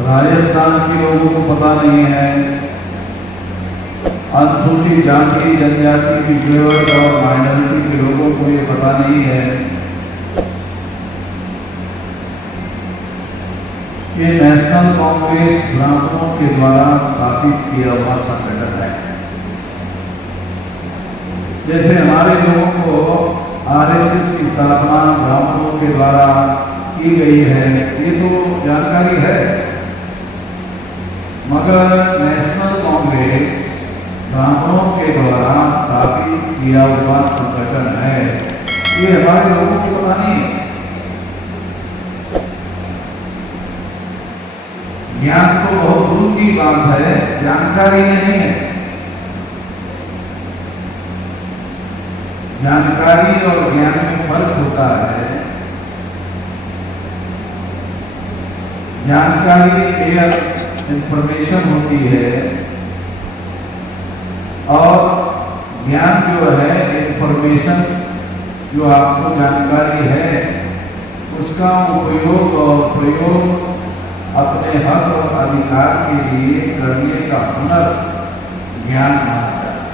राजस्थान के लोगों को पता नहीं है, अनुसूचित जाति जनजाति पिछड़े और माइनॉरिटी के लोगों को ये पता नहीं है कि नेशनल कांग्रेस ब्राह्मणों के द्वारा स्थापित किया हुआ संगठन है। जैसे हमारे लोगों को आरएसएस की स्थापना ब्राह्मणों के द्वारा की गई है, ये तो जानकारी है, मगर नेशनल कांग्रेस ब्राह्मणों के द्वारा स्थापित किया हुआ संगठन है, ये हमारे लोगों को पता नहीं है। ज्ञान तो बहुत दूर की बात है, जानकारी नहीं है। जानकारी और ज्ञान में फर्क होता है। जानकारी एयर इंफॉर्मेशन होती है और ज्ञान जो है इंफॉर्मेशन, जो आपको जानकारी है उसका उपयोग और प्रयोग अपने हक और अधिकार के लिए करने का हुनर ज्ञान माना जाता है।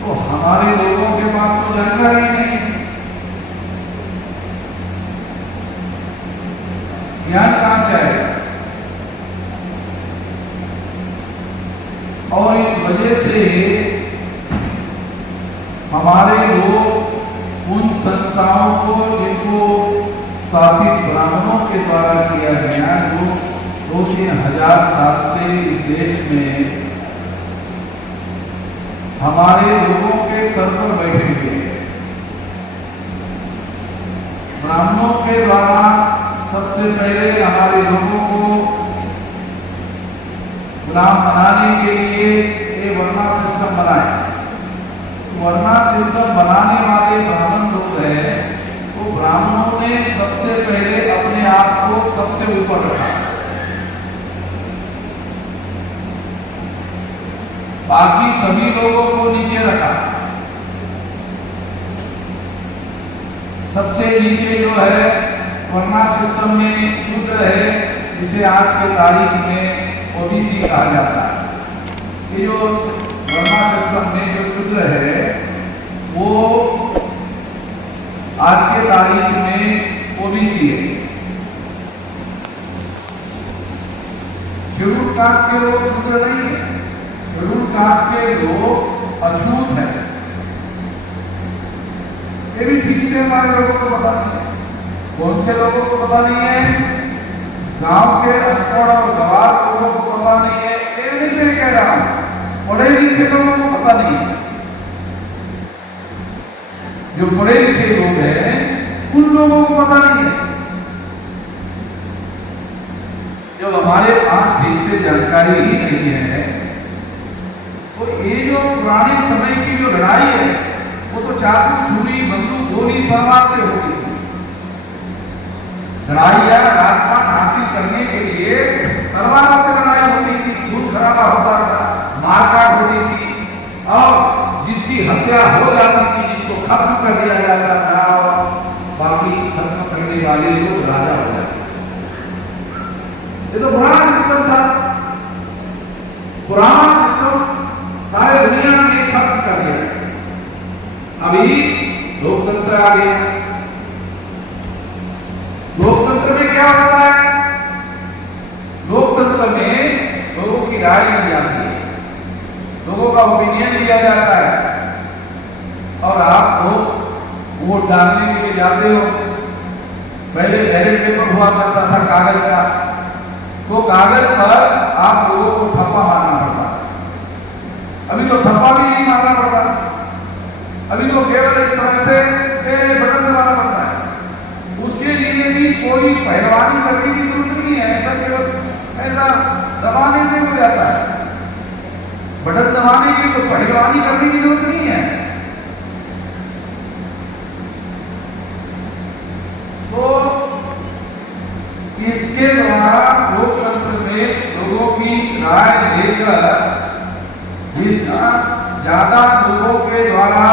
तो हमारे लोगों के पास तो जानकारी नहीं है, ज्ञान कहां से आएगा? और इस वजह से हमारे लोग उन संस्थाओं को जिनको स्थापित ब्राह्मणों के द्वारा किया गया, जो 2-3 हजार साल से इस देश में हमारे लोगों के सर पर बैठे हुए हैं। ब्राह्मणों के द्वारा सबसे पहले हमारे लोगों को गुलाम बनाने के लिए ये वर्णा सिस्टम बनाया। वर्णा सिस्टम बनाने वाले ब्राह्मण लोग हैं, तो ब्राह्मणों ने सबसे पहले अपने आप को सबसे ऊपर रखा, बाकी सभी लोगों को नीचे रखा। सबसे नीचे जो है वर्णा सिस्टम में शूद्र है, जिसे आज के तारीख में ओबीसी कहा जाता है। ये जो वर्णा सिस्टम में जो शूद्र है वो आज के तारीख में ओबीसी है। शेड्यूल कास्ट के लोग शूद्र नहीं है, शेड्यूल कास्ट के लोग अछूत है। ये भी ठीक से हमारे लोगों को पता नहीं है। कौन से लोगों को पता नहीं है? गांव के अनपढ़ और गवार लोगों को पता नहीं है। ये नहीं मैं कह रहा हूं, पढ़े लिखे लोगों को पता नहीं है। जो पढ़े लिखे लोग हैं उन लोगों को पता नहीं है। जब हमारे पास ठीक से जानकारी ही नहीं है, तो ये जो पुराने समय की जो लड़ाई है वो तो चाकू छुरी बंदूक गोली तलवार से होती थी। लड़ाई या राजपाट हासिल करने के लिए तलवार से लड़ाई होती थी, खून खराबा होता था, मारकाट होती थी, और जिसकी हत्या हो जाती थी, जिसको खत्म कर दिया जाता था, और बाकी खत्म करने वाले लोग राजा हो जाते। ये तो पुराना सिस्टम था। पुराना सिस्टम सारे दुनिया ने खत्म कर दिया। अभी लोकतंत्र आ गया। लोकतंत्र में क्या होता है? लोकतंत्र में लोगों की राय ली जाती है, लोगों का ओपिनियन लिया जाता है, और आप लोग वोट डालने के लिए जाते हो। पहले बैलेट पेपर हुआ करता था कागज का, तो कागज पर आप लोगों को ठप्पा मारना पड़ता। अभी तो ठप्पा भी नहीं मारना पड़ता, अभी तो केवल इस तरह से बटन दबाना पड़ता है। उसके लिए भी कोई पहलवानी करने की जरूरत नहीं है, ऐसा केवल ऐसा दबाने से हो जाता है। बटन दबाने की तो पहलवानी करने की जरूरत नहीं है। तो इसके द्वारा लोकतंत्र में लोगों की राय लेकर जिसका ज्यादा लोगों के द्वारा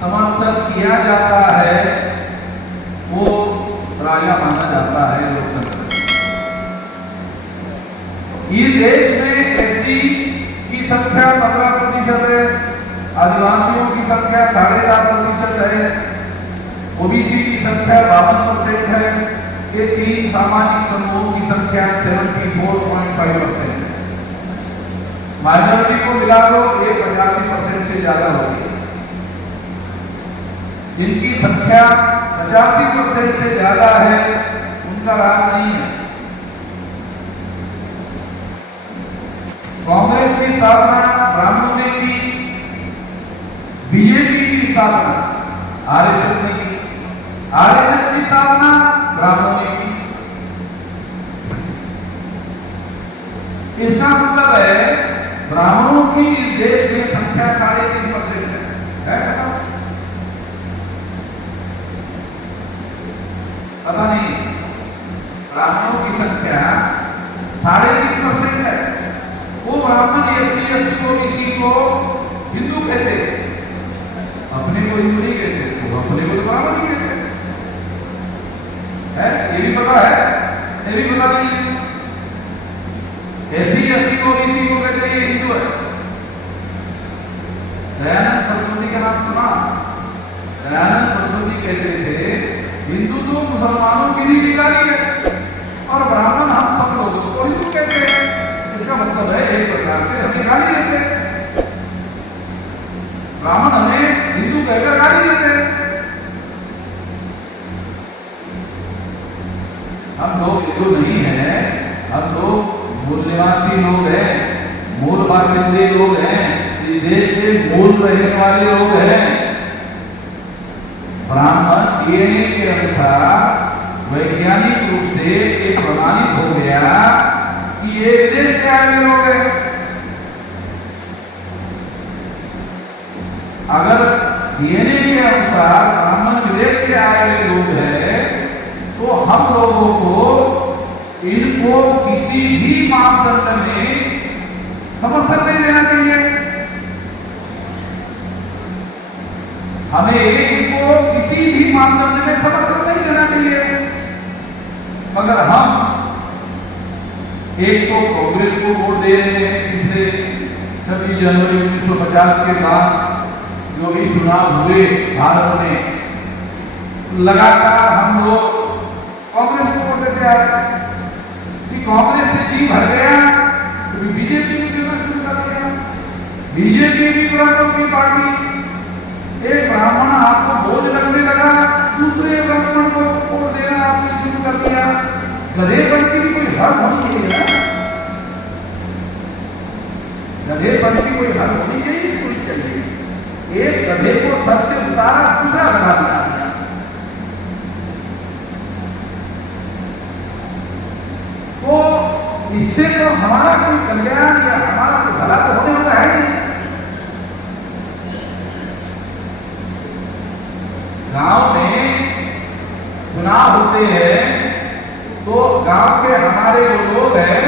समर्थन किया जाता है वो राजा का माना जाता है लोकतंत्र। इस देश में एससी की संख्या 15% है, आदिवासियों की संख्या 7.5% है, ओबीसी की संख्या 52% है, ये 3 सामाजिक समूहों की संख्या 74.5% है। माइनॉरिटी को मिला दो ये 85% से ज्यादा होगी। जिनकी संख्या 85% से ज्यादा है उनका राज नहीं है। कांग्रेस की स्थापना ब्राह्मणों ने की, बीजेपी की स्थापना आरएसएस ने की, आरएसएस की स्थापना ब्राह्मणों ने की। इसका मतलब है ब्राह्मणों की इस देश में संख्या 3.5% है। पता नहीं, ब्राह्मणों की संख्या 3.5% है। वो ब्राह्मण एससी एसटी को किसी को हिंदू कहते, अपने को हिंदू नहीं कहते, वो अपने को तो ब्राह्मण नहीं कहते है। ये भी पता है, ये भी पता नहीं है। एससी एसटी को किसी को कहते ये हिंदू है। दयानंद सरस्वती का नाम सुना? दयानंद सरस्वती कहते थे हिंदू तो मुसलमानों की भी निकाली है और ब्राह्मण हम सब लोगों को हिंदू कहते हैं। इसका मतलब है एक प्रकार से हमें गाली देते हैं, ब्राह्मण हमें हिंदू कहकर गाली देते हैं। हम लोग हिंदू नहीं है, हम लोग मूल निवासी लोग हैं, मूल बासिंदे लोग हैं, इस देश से मूल रहने वाले लोग हैं। ब्राह्मण डीएनए के अनुसार वैज्ञानिक रूप से एक प्रमाणित हो गया कि ये देश से आए लोग हैं। अगर डीएनए के अनुसार ब्राह्मण विदेश से आए लोग हैं तो हम लोगों को इनको किसी भी मापदंड में समर्थन नहीं देना चाहिए। हमें इनको किसी भी मापदंड में समर्थन नहीं देना चाहिए। मगर हम एक तो कांग्रेस को वोट दे रहे हैं। पिछले 26 जनवरी 1950 के बाद जो भी चुनाव हुए भारत में, लगातार हम लोग कांग्रेस को वोट देते आ रहे हैं। कांग्रेस से जी भर गया तो बीजेपी ने देना शुरू कर दिया। बीजेपी भी ब्राह्मणों की पार्टी। एक ब्राह्मण आपको बोझ लगने लगा, दूसरे ब्राह्मण को वोट देना आपने शुरू कर दिया। गधेपन की भी कोई हद होनी चाहिए ना, गधेपन की कोई हद होनी चाहिए। एक गधे को सर से उतारा, दूसरा गधा बना दिया। तो इससे तो हमारा कोई कल्याण या हमारा कोई भला तो होने वाला है नहीं। गांव में चुनाव होते हैं तो गांव के हमारे जो लोग हैं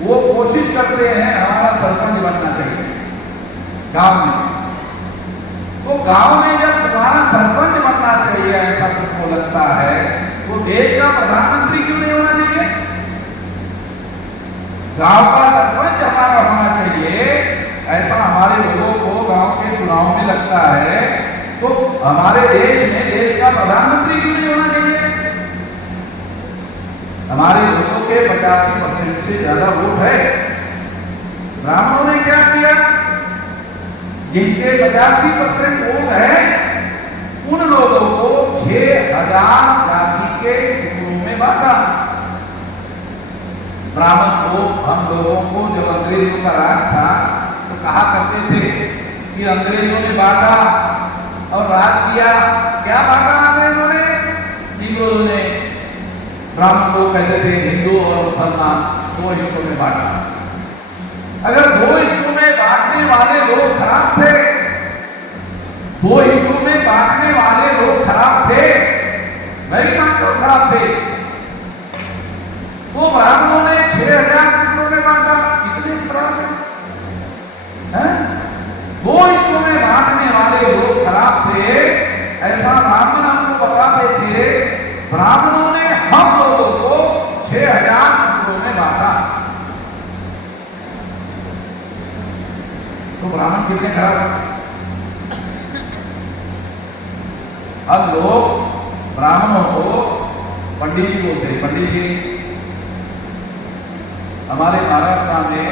वो कोशिश करते हैं हमारा सरपंच बनना चाहिए गांव में। तो गांव में जब तुम्हारा सरपंच बनना चाहिए ऐसा तुमको लगता है तो देश का प्रधानमंत्री क्यों नहीं होना चाहिए? गांव का सरपंच हमारा होना चाहिए, ऐसा हमारे लोगों को गांव के चुनाव में लगता है। तो हमारे देश में देश का प्रधानमंत्री क्यों नहीं होना चाहिए? हमारे लोगों के 85% से ज्यादा वोट है। ब्राह्मणों ने क्या किया? जिनके 85% वोट है उन लोगों को 6000 जाति के टुकड़ों में बांटा। ब्राह्मण लोग हम लोगों को जब अंग्रेजों का राज था तो कहा करते थे कि अंग्रेजों ने बांटा और राज किया। क्या बांटा अंग्रेजों ने? निग्रोज ने। ब्राह्मण लोग कहते थे हिंदू और मुसलमान 2 हिस्सों में बांटा। अगर 2 हिस्सों में बांटने वाले लोग खराब थे, 2 हिस्सों में बांटने वाले लोग खराब थे, मैं भी मानता हूं खराब थे, तो ब्राह्मणों ने 6000 टुकड़ों में बांटा। कितने खराब है? 2 हिस्सों में बांटने वाले लोग खराब थे, ऐसा ब्राह्मण हमको बताते थे। ब्राह्मणों हम लोगों को 6000 टुकड़ों में बांटा। तो ब्राह्मण कितने खराब? अब लोग ब्राह्मणों को पंडित जी बोलते हैं। पंडित जी, हमारे महाराष्ट्र में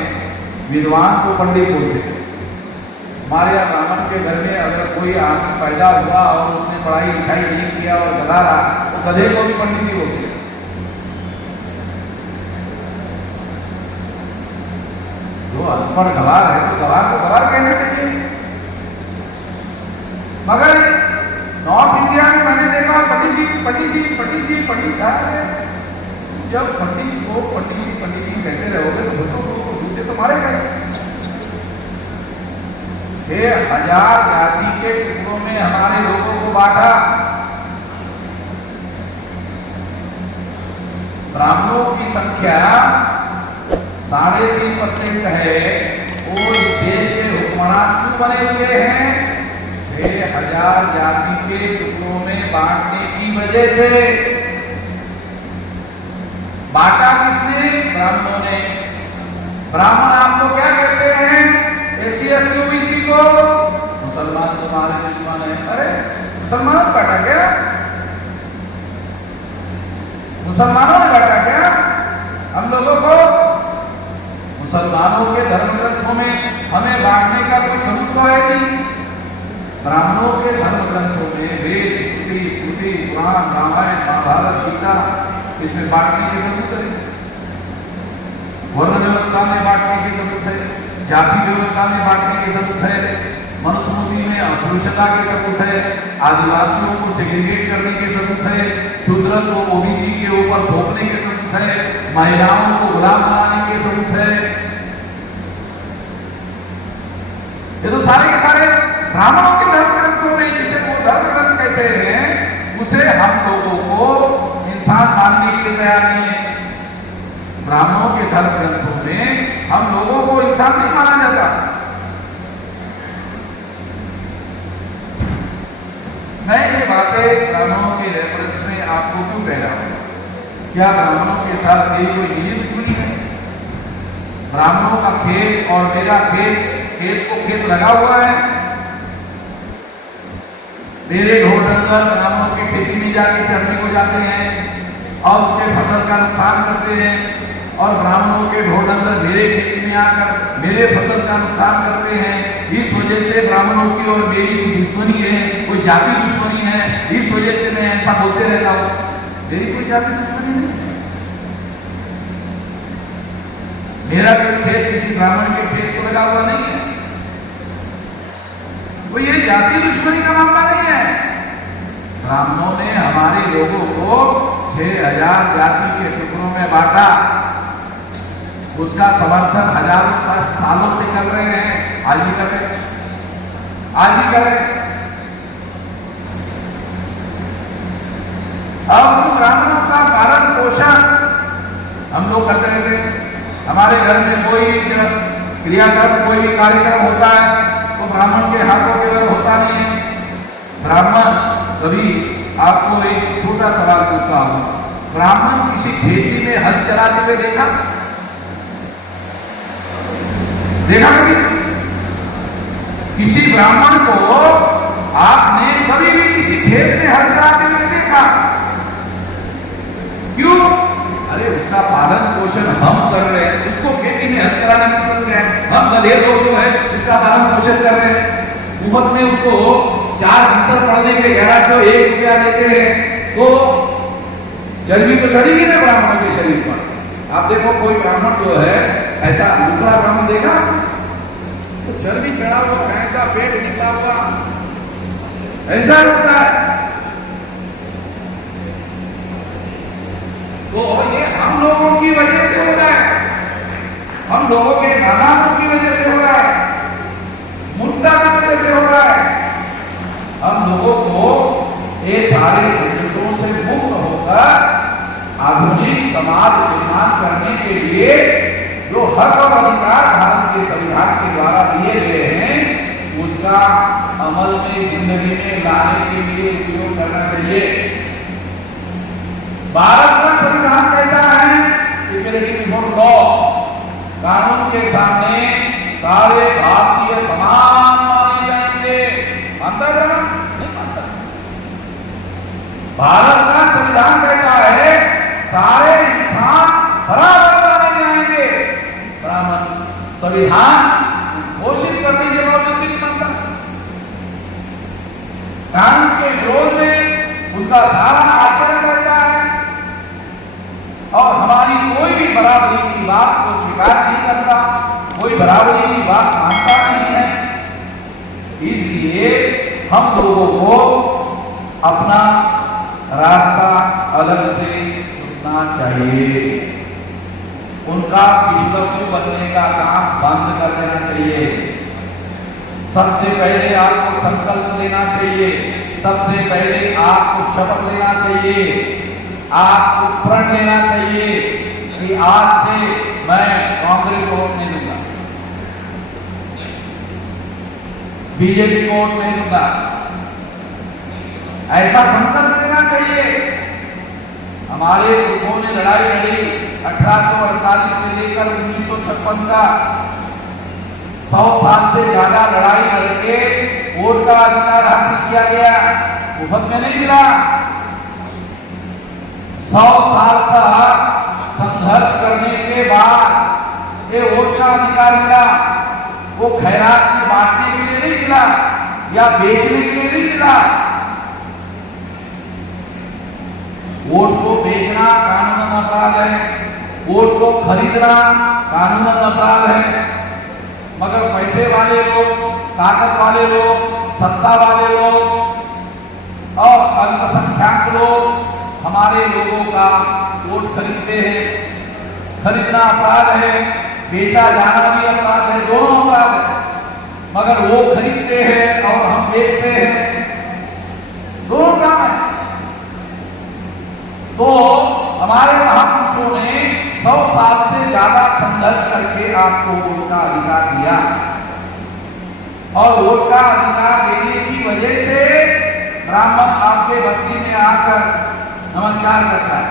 विद्वान को पंडित बोलते हैं। हमारे यहाँ ब्राह्मण के घर में अगर कोई आदमी पैदा हुआ और उसने पढ़ाई लिखाई नहीं किया और गधा रहा तो गधे को भी पंडित जी बोलते हैं। जो अनपढ़ गवार है तो गवार को गवार कहना चाहिए। मगर नॉर्थ इंडिया में मैंने देखा पंडित जी पंडित जी पंडित जी पंडित है। जब पंडित को पंडित जी कहते रहोगे तो जूते तो मारे गए। 6000 जाति के टुकड़ों में हमारे लोगों को बांटा। ब्राह्मणों की संख्या 3.5% है। वो इस देश के हुक्मरान क्यों बने हुए हैं? 6000 जाति के टुकड़ों में बांटने की वजह से। बांटा किसने? ब्राह्मणों ने। ब्राह्मण आपको क्या कहते हैं? एससी एसटी ओबीसी को मुसलमान तुम्हारे दुश्मन है। अरे मुसलमानों ने बांटा क्या? मुसलमानों ने बांटा क्या हम लोगों को? मुसलमानों के धर्म ग्रंथों में हमें बांटने का कोई सबूत तो है नहीं। ब्राह्मणों के धर्म ग्रंथों में वेद, स्मृति, पुराण, रामायण, महाभारत, गीता, इसमें बांटने के सबूत है। वर्ण व्यवस्था में बांटने के सबूत है। जाति व्यवस्था में बांटने के सबूत है। मनुस्मृति में अस्पृश्यता के सबूत है। आदिवासियों को सेग्रीगेट करने के सबूत है। शूद्र को ओबीसी के ऊपर थोपने के सबूत है। महिलाओं को गुलाम बनाने के सबूत है। ये तो सारे के सारे ब्राह्मणों के धर्म ग्रंथों में, जिसे वो धर्म ग्रंथ कहते हैं, उसे हम लोगों को इंसान मानने के लिए तैयार नहीं है। ब्राह्मणों के धर्म ग्रंथों में हम लोगों को इंसान नहीं माना जाता। मैं ये बातें ब्राह्मणों के रेफरेंस में आपको क्यों कह रहा हूं? क्या ब्राह्मणों के साथ मेरी कोई निजी दुश्मनी है? ब्राह्मणों का खेत और मेरा खेत को खेत लगा हुआ है। मेरे ढोर डंगर ब्राह्मणों की खेती में जाके चरने को जाते हैं और उसके फसल का नुकसान करते हैं, और ब्राह्मणों के ढोर डंगर मेरे खेती में आकर मेरे फसल का नुकसान करते हैं। इस वजह से ब्राह्मणों की और मेरी दुश्मनी है, कोई जाति दुश्मनी है। इस वजह से मैं ऐसा बोलते रहता हूं। मेरी कोई जाति दुश्मनी नहीं। मेरा कोई खेत किसी ब्राह्मण के खेत को लगा हुआ नहीं है। तो ये जाति दुश्मनी का मामला नहीं है। ब्राह्मणों ने हमारे लोगों को 6000 जाति के टुकड़ों में बांटा। उसका समर्थन हजारों सालों से कर रहे हैं। आज ही कर रहे हैं, आज ही कर रहे हैं। अब उन ब्राह्मणों का पालन पोषण हम लोग करते रहते हैं। हमारे घर में कोई क्रियाक्रम, कोई कार्यक्रम होता है तो ब्राह्मण के हाथों के वह होता नहीं है। ब्राह्मण कभी, आपको एक छोटा सवाल पूछता हूं, ब्राह्मण किसी खेती में हल चलाते हुए देखा कभी? किसी ब्राह्मण को आपने कभी भी किसी खेत में हल चलाते हुए देखा? क्यों? अरे उसका पालन पोषण हम कर रहे हैं, उसको खेती में हल चलाने में कर रहे हैं। हम गधे लोग जो है उसका पालन पोषण कर रहे हैं। मुफ्त में उसको 4 घंटे पढ़ने के 1101 रुपया देते हैं, तो चर्बी तो चढ़ेगी ना ब्राह्मण के शरीर पर। आप देखो कोई ब्राह्मण जो है ऐसा दूसरा ब्राह्मण देखा तो चर्बी चढ़ा हुआ, ऐसा पेट निकला हुआ, ऐसा होता है। तो ये हम लोगों की वजह से हो रहा है, हम लोगों के नानाओं की वजह से हो रहा है, मुद्दा की वजह से हो रहा है। हम लोगों को ये सारे झंझटों से मुक्त होकर आधुनिक समाज निर्माण करने के लिए जो हक और अधिकार भारत के संविधान के द्वारा दिए गए हैं, उसका अमल में जिंदगी में लाने के लिए उपयोग करना चाहिए। भारत का संविधान कहता है इक्वलिटी बिफोर लॉ, कानून के सामने सारे भारतीय समान माने जाएंगे। मानता है ना? नहीं मानता। भारत का संविधान कहता है सारे इंसान बराबर माने जाएंगे। ब्राह्मण संविधान घोषित करने के बावजूद भी नहीं मानता। कानून के विरोध में उसका सारा आचरण करता है और हमारी कोई भी बराबरी की बात को स्वीकार नहीं करता, कोई बराबरी की बात मानता नहीं है। इसलिए हम लोगों को अपना रास्ता अलग से चुनना चाहिए। उनका विश्वगुरु बनने का काम बंद कर देना चाहिए। सबसे पहले आपको संकल्प लेना चाहिए, सबसे पहले आपको शपथ लेना चाहिए, आपको प्रण लेना चाहिए कि आज से मैं कांग्रेस को वोट नहीं दूंगा, बीजेपी को वोट नहीं दूंगा। ऐसा संकल्प लेना चाहिए। हमारे लोगों ने लड़ाई लड़ी 1848 से लेकर 1956 का 100 साल से ज्यादा लड़ाई लड़के वोट का अधिकार हासिल किया गया, मुफ्त में नहीं मिला। 100 साल का संघर्ष करने के बाद ये वोट का अधिकार मिला। वो खैरात में बांटने के लिए नहीं मिला या बेचने के लिए नहीं मिला। वोट को बेचना कानूनन अपराध है, वोट को खरीदना कानूनन अपराध है। मगर पैसे वाले लोग, ताकत वाले लोग, सत्ता वाले लोग और अल्पसंख्यक लोग हमारे लोगों का वोट खरीदते हैं। खरीदना अपराध है, बेचा जाना भी अपराध है, दोनों अपराध है। मगर वो खरीदते हैं और हम बेचते हैं, दोनों काम है। तो हमारे महापुरुषों ने 100 साल से ज्यादा संघर्ष करके आपको वोट का अधिकार दिया और वोट का अधिकार देने की वजह से ब्राह्मण आपके बस्ती में आकर नमस्कार करता है।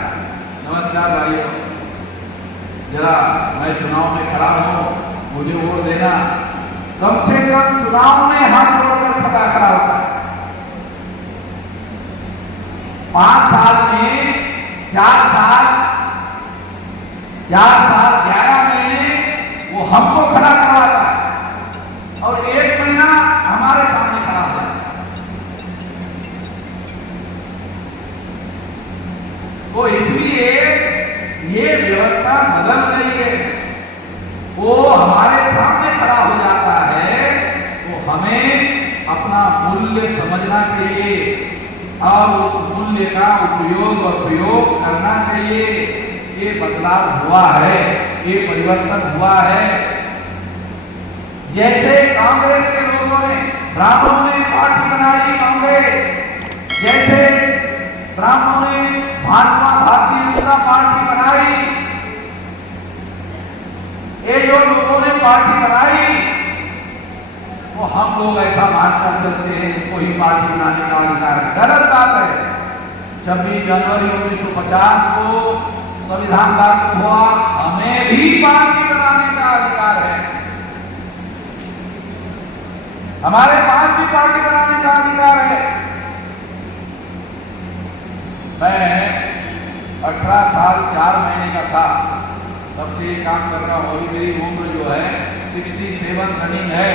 नमस्कार भाइयों, जरा मैं चुनाव में खड़ा हूं, मुझे वोट देना। कम से कम चुनाव में हाथ जोड़कर खड़ा होता है। 5 साल में 4 साल 11 महीने वो हमको खड़ा करवाता है और 1 महीना हमारे सामने खड़ा होता है। तो इसलिए ये व्यवस्था बदल गई है। वो हमारे सामने खड़ा हो जाता है तो हमें अपना मूल्य समझना चाहिए और उस मूल्य का उपयोग और प्रयोग करना चाहिए। ये बदलाव हुआ है, ये परिवर्तन हुआ है। जैसे कांग्रेस के लोगों ने, ब्राह्मणों ने पार्टी बनाई कांग्रेस, जैसे ब्राह्मणों ने भाजपा भारतीय जनता पार्टी बनाई, ये जो लोगों ने पार्टी बनाई वो हम लोग ऐसा मानकर चलते हैं इनको ही पार्टी बनाने का अधिकार है। गलत बात है। 26 जनवरी 1950 को संविधान लागू हुआ, हमें भी पार्टी बनाने का अधिकार है। हमारे पास भी पार्टी बनाने का अधिकार है। मैं 18 साल 4 महीने का था तब से ये काम कर रहा हूं। अभी मेरी उम्र जो है 67 रनिंग है।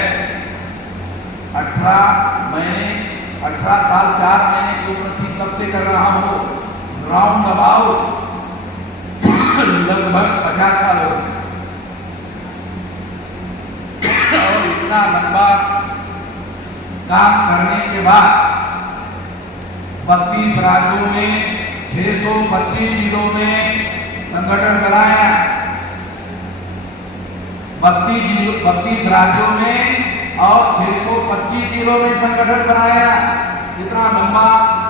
18 साल 4 महीने की उम्र थी तब से कर रहा हूं। राउंड अबाउट लगभग 50 साल हो गए और इतना लंबा काम करने के बाद 32 राज्यों में 625 जिलों में संगठन बनाया। 32 राज्यों में और 625 जिलों में संगठन बनाया। इतना लंबा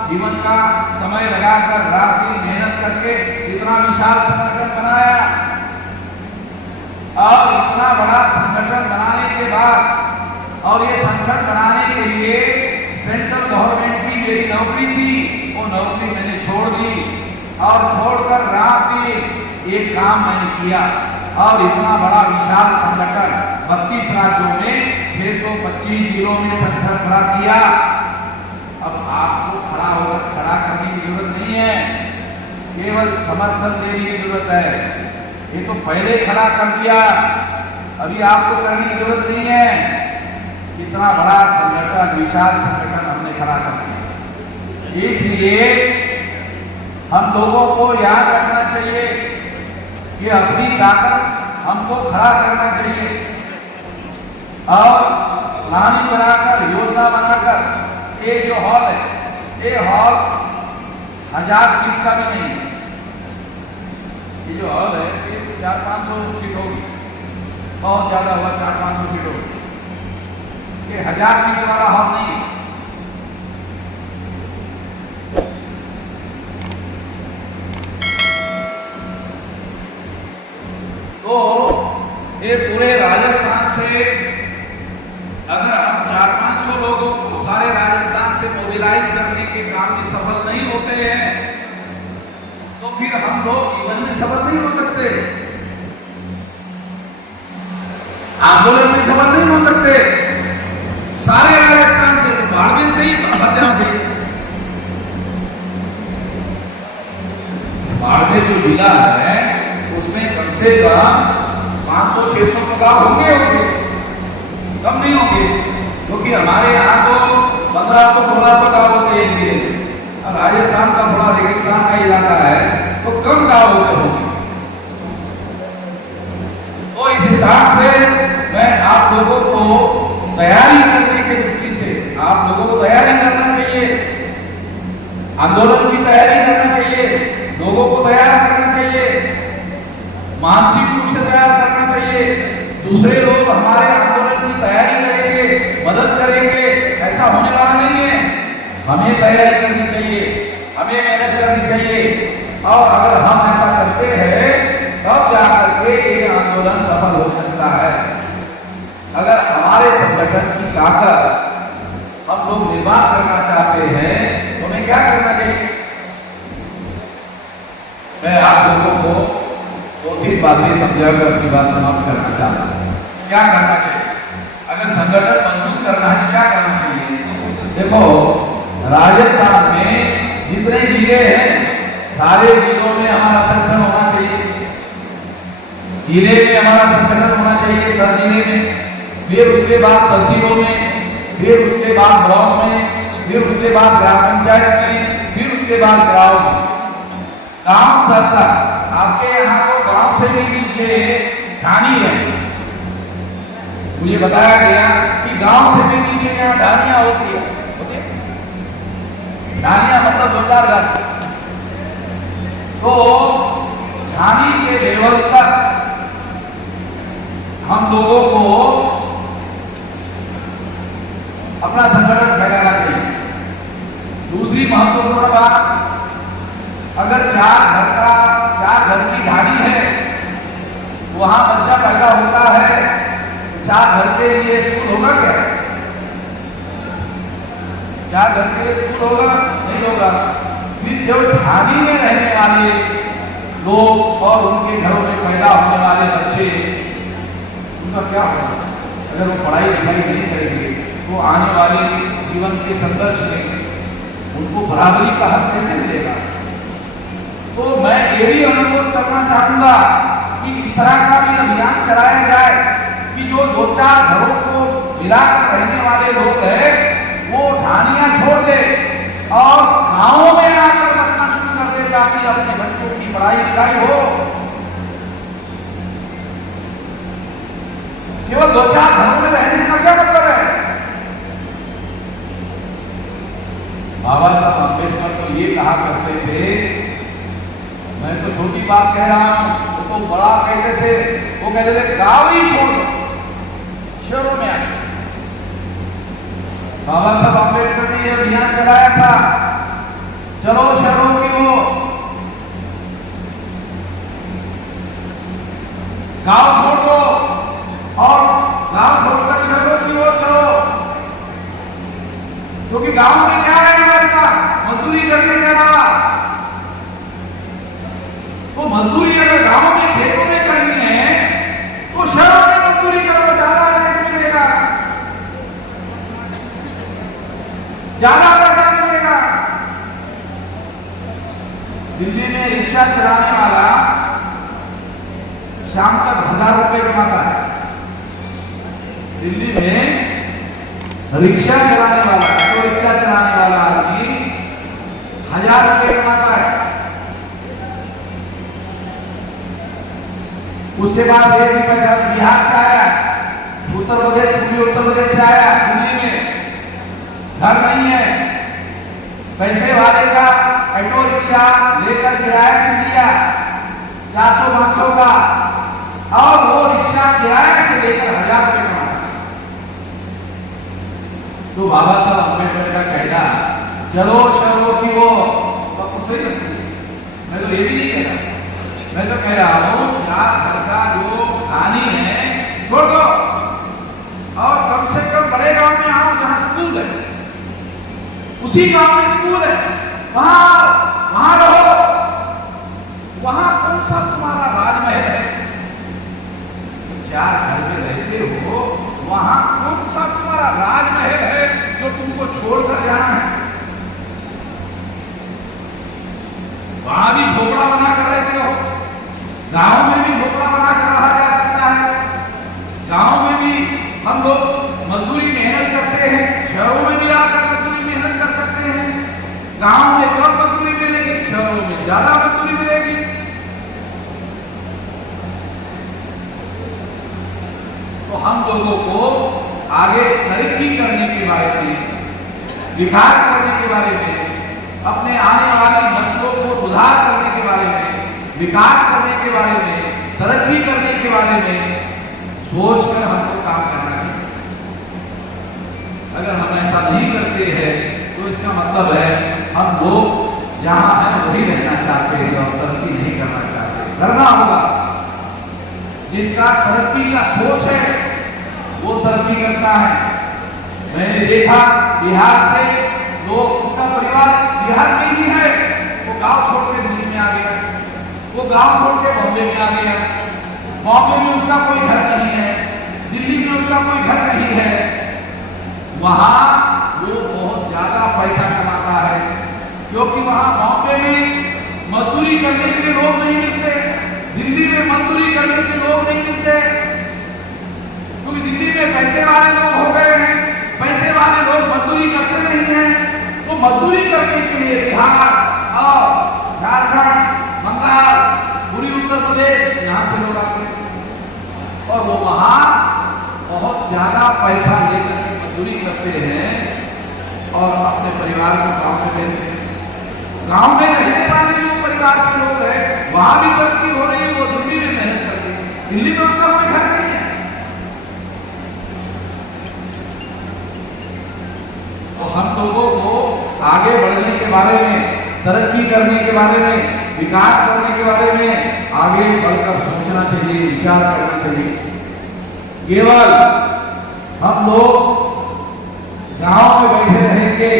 जीवन का समय लगाकर रात दिन मेहनत करके इतना विशाल संगठन बनाया और इतना बड़ा संगठन बनाने के बाद और ये संगठन बनाने के लिए सेंट्रल गवर्नमेंट की मेरी नौकरी थी, वो नौकरी मैंने छोड़ दी और छोड़कर रात दिन एक काम मैंने किया और इतना बड़ा विशाल संगठन 32 राज्यों में 625 जिलों में संगठन खड़ा किया। अब आपको खड़ा होकर खड़ा करने की जरूरत नहीं है, केवल समर्थन देने की जरूरत है। ये तो पहले खड़ा कर दिया, अभी आपको करने की जरूरत नहीं है। इतना बड़ा संगठन, विशाल संगठन हमने खड़ा कर दिया। इसलिए हम लोगों को याद रखना चाहिए कि अपनी ताकत हमको खड़ा करना चाहिए और प्लानिंग बनाकर, योजना बनाकर, ये जो हॉल है, ये हॉल 1000 सीट का भी नहीं है। ये जो हॉल है ये 400-500 सीट होगी, बहुत ज्यादा हुआ 400-500 सीट होगी। ये 1000 सीट वाला हॉल नहीं है। तो ये पूरे राजस्थान से अगर हम 400-500 लोगों को सारे राजस्थान से मोबिलाइज करने के काम में सफल नहीं होते हैं तो फिर हम लोग जीवन में सफल नहीं हो सकते, आंदोलन में सफल नहीं हो सकते। सारे राजस्थान से, बाड़मेर से ही भर जाना चाहिए। बाड़मेर जो जिला है उसमें कम से कम 500-600 तो गाँव होंगे, कम नहीं होंगे, क्योंकि हमारे यहाँ तो 1500-1600 गाँव होते हैं जिले में, और राजस्थान का थोड़ा रेगिस्तान का इलाका है तो कम गाँव होते होंगे। तो इस हिसाब से मैं आप लोगों को तैयारी करने की दृष्टि से, आप लोगों को तैयारी करना चाहिए, आंदोलन की तैयारी करना चाहिए, लोगों को तैयार करना चाहिए, मानसिक रूप से तैयार करना चाहिए। दूसरे लोग हमारे आंदोलन की तैयारी करेंगे, मदद करेंगे, ऐसा होने वाला नहीं है। हमें तैयारी करनी चाहिए, हमें मेहनत करनी चाहिए, और अगर हम ऐसा करते हैं तब जाकर के ये आंदोलन सफल हो सकता है। अगर हमारे संगठन की ताकत हम लोग निर्माण करना चाहते हैं तो हमें क्या करना चाहिए? मैं आप लोगों को 2-3 बातें समझाकर अपनी बात समाप्त करना चाहता हूँ। क्या करना चाहिए? अगर संगठन मजबूत करना है क्या करना चाहिए? देखो, राजस्थान में जितने जिले हैं सारे जिलों में हमारा संगठन होना चाहिए, जिले में हमारा संगठन होना चाहिए, सर जिले में, फिर उसके बाद तहसीलों में, फिर उसके बाद ब्लॉक में, फिर उसके बाद ग्राम पंचायत में, फिर उसके बाद गांव में। गांव स्तर तक आपके यहाँ तो गांव से भी नीचे ढानी है। मुझे बताया गया कि गांव से भी नीचे यहाँ ढानियां होती है। ढानियां मतलब 2-4 घर। तो ढानी के लेवल तक हम लोगों को अपना संगठन फैलाना चाहिए। दूसरी महत्वपूर्ण बात, अगर 4 घर की ढाणी है, वहां बच्चा पैदा होता है, 4 घर के लिए स्कूल होगा क्या? 4 घर के लिए स्कूल होगा? नहीं होगा। फिर जो ढाणी में रहने वाले लोग और उनके घरों में पैदा होने वाले बच्चे, उनका क्या होगा? अगर वो पढ़ाई लिखाई नहीं करेंगे तो आने वाले जीवन के संघर्ष में उनको बराबरी का हक कैसे मिलेगा? तो मैं ये भी अनुरोध करना चाहूंगा कि इस तरह का भी अभियान चलाया जाए कि जो 2-4 घरों को मिलाकर रहने वाले लोग हैं वो ढानियां छोड़ दे और गांवों में आकर बसना शुरू कर दे, ताकि अपने बच्चों की पढ़ाई लिखाई हो। केवल 2-4 घरों में रहने का क्या मतलब है? बाबा साहब अम्बेडकर तो ये कहा करते थे, मैं तो छोटी बात कह रहा हूं, वो तो बड़ा कहते थे, वो कहते थे गांव ही छोड़ दो, शहरों में आए। बाबा साहब अम्बेडकर ने यह अभियान चलाया था, चलो शहरों की वो गांव छोड़ दो और गांव छोड़कर शहरों की ओर चलो, क्योंकि गांव में क्या है हमारे पास? मजदूरी करने के अलावा तो मजदूरी अगर गांव में खेतों में करनी है तो शहरों में मजदूरी करो, ज्यादा रेट मिलेगा, ज्यादा पैसा मिलेगा। दिल्ली में रिक्शा चलाने वाला शाम तक 1000 रुपए कमाता है। दिल्ली में रिक्शा चलाने वाला, तो रिक्शा चलाने वाला आदमी 1000 रुपए कमाता है। उसके बाद एक भी पैसा बिहार से आया, उत्तर प्रदेश से आया, दिल्ली में घर नहीं है, पैसे वाले का ऑटो रिक्शा लेकर किराए से लिया 400-500 का, और वो रिक्शा किराए से लेकर 1000 रुपए कमाता। तो बाबा साहब अम्बेडकर का कहना चलो शहरों की वो सही लगती है, मैं तो ये भी नहीं कह रहा, मैं तो कह रहा हूं चार घर का जो कहानी है छोड़ दो, और कम से कम बड़े गांव में आओ जहां स्कूल है, उसी गांव में स्कूल है, वहां रहो, वहां कौन सा तुम्हारा राजमहल है, चार घर में रहते हो, वहां कौन सा तुम्हारा राजमहल है जो तुमको छोड़कर जाना है। वहां भी झोपड़ा बनाकर रहते हो, गांव में भी झोपड़ा बनाकर रहा जा सकता है, गांव में भी हम लोग मजदूरी मेहनत करते हैं, शहरों में भी आकर मजदूरी मेहनत कर सकते हैं। गांव में कम मजदूरी मिलेगी, शहरों में ज्यादा मजदूरी मिलेगी। तो हम लोगों को आगे तरक्की करने के बारे में, विकास करने के बारे में, अपने आने वाली नस्लों को सुधार करने के बारे में, विकास करने के बारे में, तरक्की करने के बारे में सोचकर हमको काम करना चाहिए। अगर हम ऐसा नहीं करते हैं तो इसका मतलब है हम लोग जहां हैं वही रहना चाहते हैं और तरक्की नहीं करना चाहते। करना होगा, जिसका तरक्की का सोच है वो तरक्की करता है। मैंने देखा बिहार से लोग, उसका परिवार बिहार में ही है, वो गांव छोड़ के दिल्ली में आ गया, वो गांव छोड़ के बॉम्बे में आ गया, बॉम्बे में उसका कोई घर नहीं है, दिल्ली में उसका कोई घर नहीं है, वहां वो बहुत ज्यादा पैसा कमाता है, क्योंकि वहां बॉम्बे में मजदूरी करने के लिए लोग नहीं मिलते, दिल्ली में मजदूरी करने के लिए लोग नहीं मिलते, क्योंकि दिल्ली में पैसे वाले लोग हो गए हैं, पैसे वाले लोग मजदूरी करते नहीं हैं। तो मजदूरी करने के लिए बिहार और झारखंड, बंगाल, पूरी उत्तर प्रदेश, यहाँ से लोग आते हैं और वो वहां बहुत ज्यादा पैसा लेकर के मजदूरी करते हैं और अपने परिवार को गांव में भेजते हैं। गांव में रहने वाले जो परिवार के लोग हैं वहां भी तरक्की हो रही है, वो दिल्ली में मेहनत करते हैं, दिल्ली में उसका कोई घर नहीं है। तो हम लोगों को आगे बढ़ने के बारे में, तरक्की करने के बारे में, विकास करने के बारे में आगे बढ़कर सोचना चाहिए, विचार करना चाहिए। केवल हम लोग गांव में बैठे रहेंगे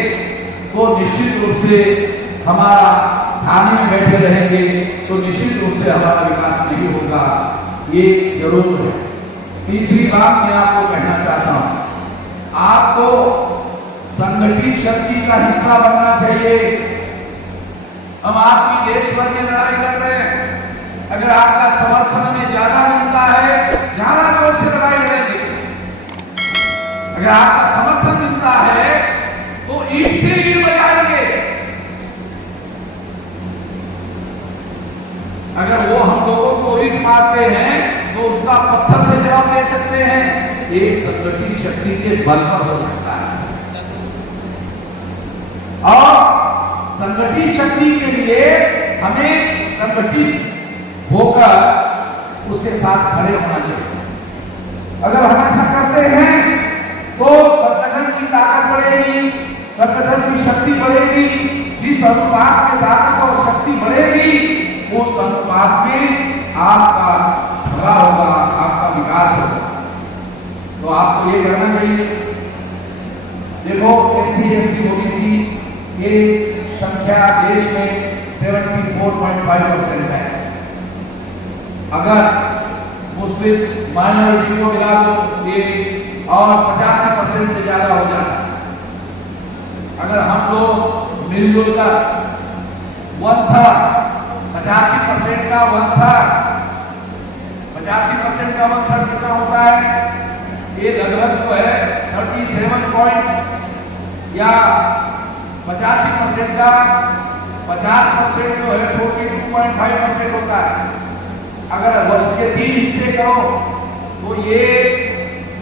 तो निश्चित रूप से हमारा, थाने में बैठे रहेंगे तो निश्चित रूप से हमारा विकास नहीं होगा, ये जरूर है। तीसरी बात मैं आपको कहना चाहता हूं, आपको संगठित शक्ति का हिस्सा बनना चाहिए। हम आपकी देश भर में लड़ाई लड़ रहे हैं, अगर आपका समर्थन में ज्यादा मिलता है, ज्यादा जोर से लड़ाई लड़ेंगे। अगर आपका समर्थन मिलता है तो ईंट से ईंट बजाएंगे, अगर वो हम लोगों को ईंट मारते हैं तो उसका पत्थर से जवाब दे सकते हैं। ये संगठित शक्ति के बल पर हो सकता है, और संगठित शक्ति के लिए हमें संगठित होकर उसके साथ खड़े होना चाहिए। अगर हम ऐसा करते हैं तो संगठन की ताकत बढ़ेगी, संगठन की शक्ति बढ़ेगी। जिस अनुपात में ताकत और शक्ति बढ़ेगी उस अनुपात में आपका भला होगा, आपका विकास होगा। तो आपको ये करना चाहिए। देखो एससी एसटी ओबीसी ये संख्या देश में 74.5% है, अगर मुस्लिम माइनॉरिटी को मिला तो ये और 85% से ज्यादा हो जाता। अगर हम लोग मिलजुल कर 1/3 85% का 1/3 85% का 1/3 कितना होता है? ये लगभग जो है 37 पॉइंट या 85% का 50% जो है 42.5% होता है। अगर इसके 3 हिस्से करो तो ये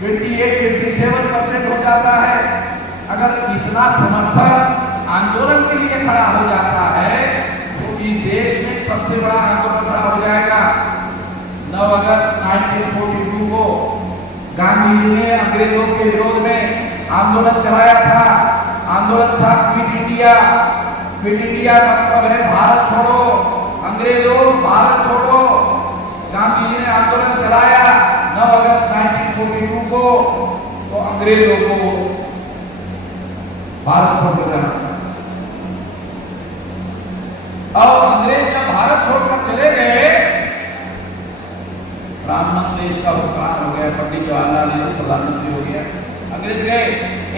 28-27% हो जाता है। अगर इतना समर्थन आंदोलन के लिए खड़ा हो जाता है तो इस देश में सबसे बड़ा आंदोलन खड़ा हो जाएगा। 9 अगस्त 1942 को गांधी जी ने अंग्रेजों के विरोध में आंदोलन चलाया था। आंदोलन था क्विट इंडिया। क्विट इंडिया का मतलब है भारत छोड़ो, अंग्रेजों भारत छोड़ो। गांधी जी ने आंदोलन चलाया 9 अगस्त 1942 को, तो अंग्रेजों को भारत छोड़ देना। और अंग्रेज जब भारत छोड़कर चले गए, ब्राह्मण देश का हुक्मरान हो गया, पंडित जवाहरलाल नेहरू प्रधानमंत्री हो गया। अंग्रेज गए,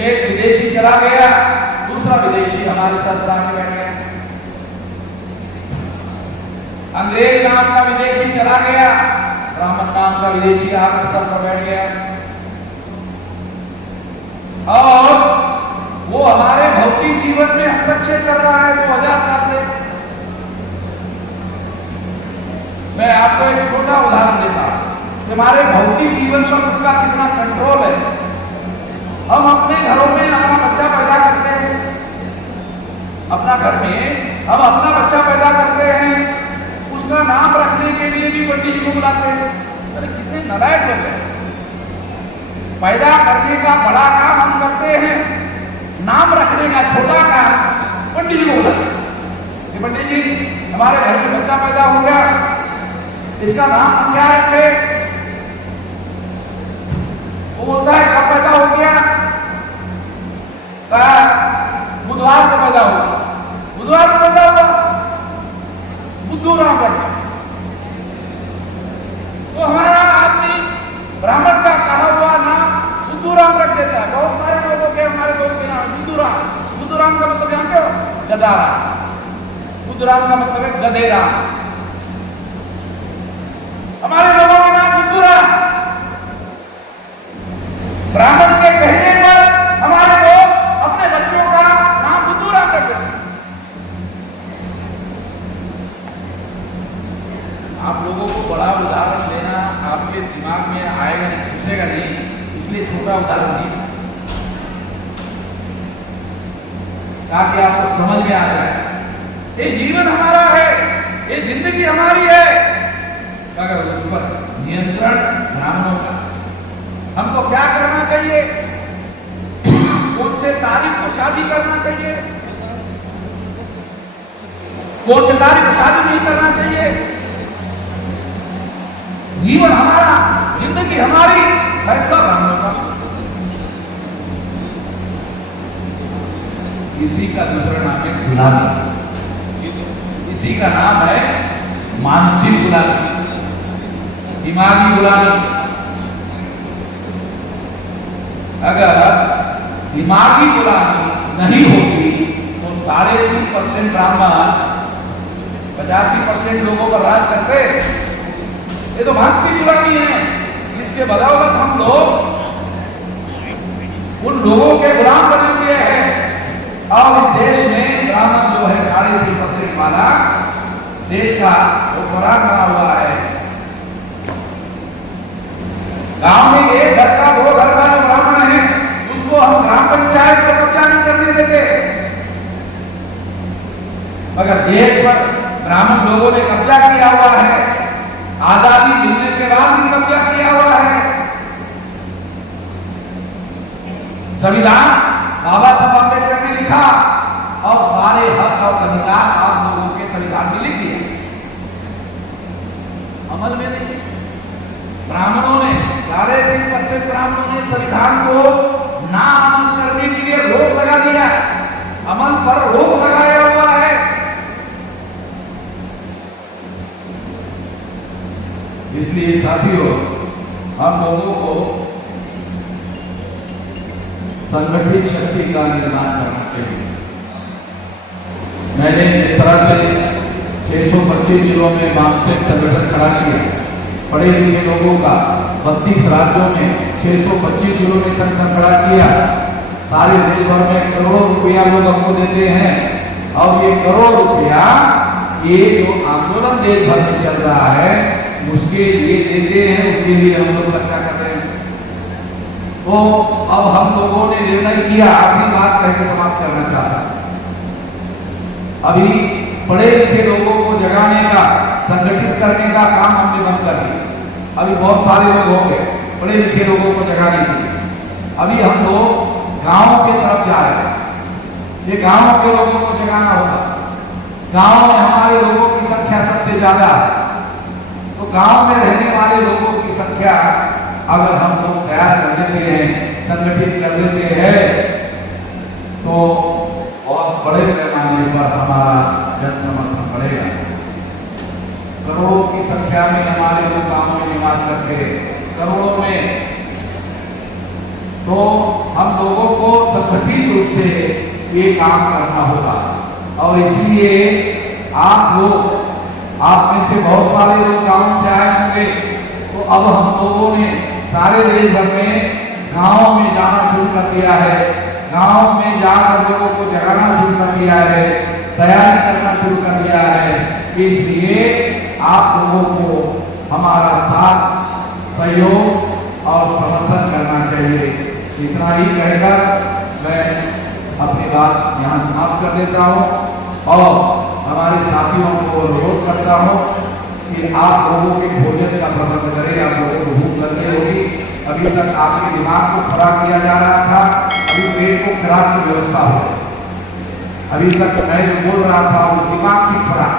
एक विदेशी चला गया, दूसरा विदेशी हमारे साथ आके बैठ गया। अंग्रेज नाम का विदेशी चला गया, ब्राह्मण नाम का विदेशी आकर सर पर बैठ गया। और वो हमारे भौतिक जीवन में हस्तक्षेप कर रहा है 2000 साल से। मैं आपको एक छोटा उदाहरण देता हूं। हमारे भौतिक जीवन पर उसका कितना कंट्रोल है। हम अपने घरों में अपना बच्चा पैदा करते हैं, अपना घर में हम अपना बच्चा पैदा करते हैं, उसका नाम रखने के लिए भी पंडित जी को बुलाते हैं। अरे कितने नालायक लोग हैं। पैदा करने का बड़ा काम हम करते हैं, नाम रखने का छोटा काम पंडित जी को बुलाते हैं। पंडित जी हमारे घर में बच्चा पैदा हो गया, इसका नाम क्या रखे? वो बोलता है कब पैदा हो गया? बुधवार को पैदा हुआ। बुधवार को पैदा हुआ, बुद्धू राम रख। तो हमारा आदमी ब्राह्मण का कहा हुआ नाम बुद्धू राम रख देता है। बहुत सारे लोगों के, हमारे लोगों के नाम बुद्धू राम। बुद्धू राम का मतलब जानते हो? गधा राम। बुद्धू राम का मतलब है गधे राम। हमारे लोगों के नाम बुद्धू राम। ब्राह्मण के कहने पर हमारे लोग अपने बच्चों का नाम बुद्धू राम रख देते। आप लोगों को बड़ा उदाहरण देना आपके दिमाग में आएगा नहीं, घुसेगा नहीं, इसलिए छोटा उदाहरण दिया ताकि आपको समझ में आ जाए। ये जीवन हमारा है, ये जिंदगी हमारी है, अगर उस पर नियंत्रण ब्राह्मणों का। हमको क्या करना चाहिए? कौन से तारीख को शादी करना चाहिए, कौन से तारीख को शादी नहीं करना चाहिए। जीवन हमारा, जिंदगी हमारी, फैसला ब्राह्मणों का। इसी का दूसरा नाम है गुलामी। इसी का नाम है मानसिक गुलामी, दिमागी गुलामी। अगर दिमागी गुलामी नहीं होगी तो 3.5% ब्राह्मण 85% लोगों पर राज करते। ये तो मानसिक गुलामी है। इसके बदौलत हम लोग उन लोगों के गुलाम बने हुए हैं। और इस देश में ब्राह्मण जो है 3.5% वाला देश का हुक्मरान बना हुआ है। गांव में एक घर का, 2 घर का जो ब्राह्मण है उसको हम ग्राम पंचायत को कब्जा नहीं करने देते, मगर देश पर ब्राह्मण लोगों ने कब्जा किया हुआ है। आजादी मिलने के बाद भी कब्जा किया हुआ है। संविधान बाबा साहब अम्बेडकर ने लिखा और सारे हक और अधिकार आप लोगों के संविधान में लिख दिया, अमल में नहीं। ब्राह्मणों ने 3.5% ब्राह्मणों ने संविधान को ना अमल करने के लिए रोक लगा दिया, अमल पर रोक लगाया हुआ है। इसलिए साथियों, हम लोगों को संगठित शक्ति का निर्माण करना चाहिए। मैंने इस तरह से 625 जिलों में मानसिक संगठन खड़ा किया, पढ़े लिखे लोगों का 32 राज्यों में 625 जिलों में संगठन खड़ा किया। सारे देश भर में करोड़ों रुपया लोग हमको देते हैं, और ये करोड़ रुपया ये जो आंदोलन देश भर में चल रहा है उसके लिए देते हैं, उसके लिए हम लोग खर्चा कर रहे हैं। तो अब हम लोगों ने निर्णय किया, आखिरी बात कह के समाप्त करना चाहता हूं। अभी पढ़े लिखे लोगों को जगाने का, संगठित करने का काम हमने बंद कर दिया। अभी बहुत सारे लोग हो गए पढ़े लिखे लोगों को जगाने के लिए। अभी हम लोग गांव के तरफ जा रहे हैं। ये गांव के लोगों को जगाना होगा। गांव में हमारे लोगों की संख्या सबसे ज्यादा है, तो गांव में रहने वाले लोगों की संख्या अगर हम लोग तैयार कर लेते हैं, संगठित कर लेते हैं, तो बहुत बड़े पैमाने पर हमारा जन समर्थन बढ़ेगा। करोड़ों की संख्या में हमारे लोग गांव में निवास करते हैं, करोड़ों में। तो हम लोगों को संगठित रूप से ये काम करना होगा, और इसलिए आप लोग, आप में से बहुत सारे लोग गांव से आए होंगे, तो अब हम लोगों ने सारे देश भर में गांव में जाना शुरू कर दिया है। गांव में जाकर लोगों को जगाना शुरू कर दिया है, तैयारी करना शुरू कर दिया है। इसलिए आप लोगों को हमारा साथ, सहयोग और समर्थन करना चाहिए। इतना ही कहकर मैं अपनी बात यहाँ समाप्त कर देता हूँ, और हमारे साथियों को अनुरोध करता हूँ कि आप लोगों के भोजन का प्रबंध करें। आप लोगों को भूख लग रही होगी, अभी तक आपके दिमाग को खराब किया जा रहा था, अभी पेट को खराब की व्यवस्था हो। अभी तक मैं जो बोल रहा था वो दिमाग की खराब